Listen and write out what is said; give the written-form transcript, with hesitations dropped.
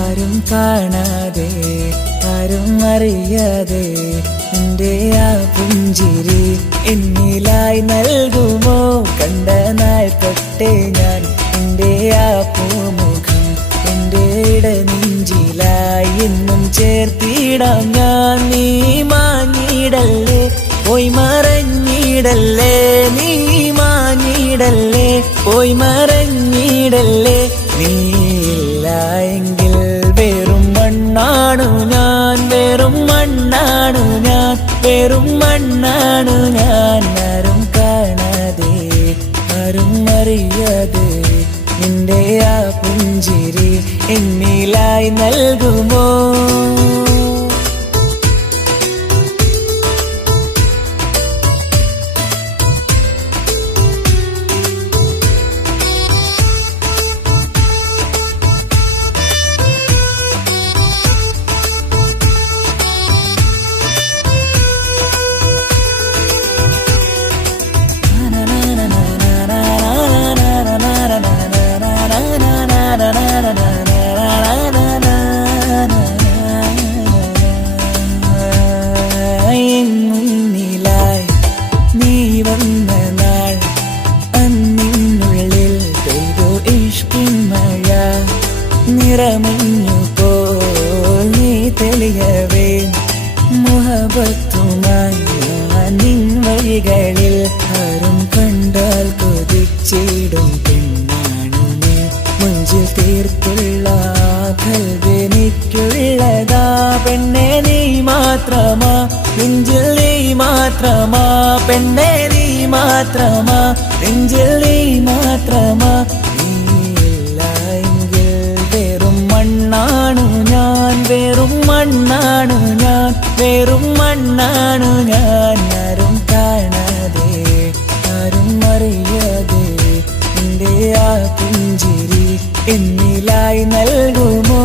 ആരും കാണാതെ ആരും അറിയാതെ എൻ്റെ ആ പുഞ്ചിരി എന്നിലായി നൽകുമോ? കണ്ട നാൾ തൊട്ടേ ഞാൻ എൻ്റെ ആ പൂമുഖം എൻ്റെ ഇടനെഞ്ചിലായി എന്നും ചേർത്തിടാം ഞാൻ. നീ മാഞ്ഞിടല്ലേ, പോയി മറഞ്ഞിടല്ലേ, നീ മാഞ്ഞിടല്ലേ, പോയി മറഞ്ഞിടല്ലേ. നീയില്ല എങ്കിൽ വെറും മണ്ണാണു ഞാൻ, വെറും മണ്ണാണു ഞാൻ, വെറും മണ്ണാണു ഞാൻ. ആരും കാണാതെ ആരും അറിയാതെ നിന്റെ ആ പുഞ്ചിരി എന്നിലായി നൽകുമോ? മുന്നിലായി നീ വന്ന നാൾ അന്നിനുള്ളിൽ പെയ്തു ഇഷ്കിൻ മഴ. നിറമഞ്ഞു പോൽ നീ തെളിയവേ മുഹബത്തുമായി ഞാൻ നിൻ വഴികളിൽ. ആരും കണ്ടാൽ കൊതിച്ചിടും പെണ്ണാണു നീ, മുഞ്ചിൽ തീർത്തുള്ള കൽവെനിക്കുള്ളതാ. പെണ്ണെ നീ മാത്രമാ, നെഞ്ചിൽ നീ മാത്രമാ, പെണ്ണെ നീ മാത്രമാ, നെഞ്ചിൽ നീ മാത്രമാ. നീയില്ല എങ്കിൽ വെറും മണ്ണാണു ഞാൻ, വെറും മണ്ണാണു ഞാൻ, വെറും മണ്ണാണു ഞാൻ. ആരും കാണാതെ ആരും അറിയാതെ എൻ്റെ ആ പുഞ്ചിരി എന്നിലായി നൽകുമോ?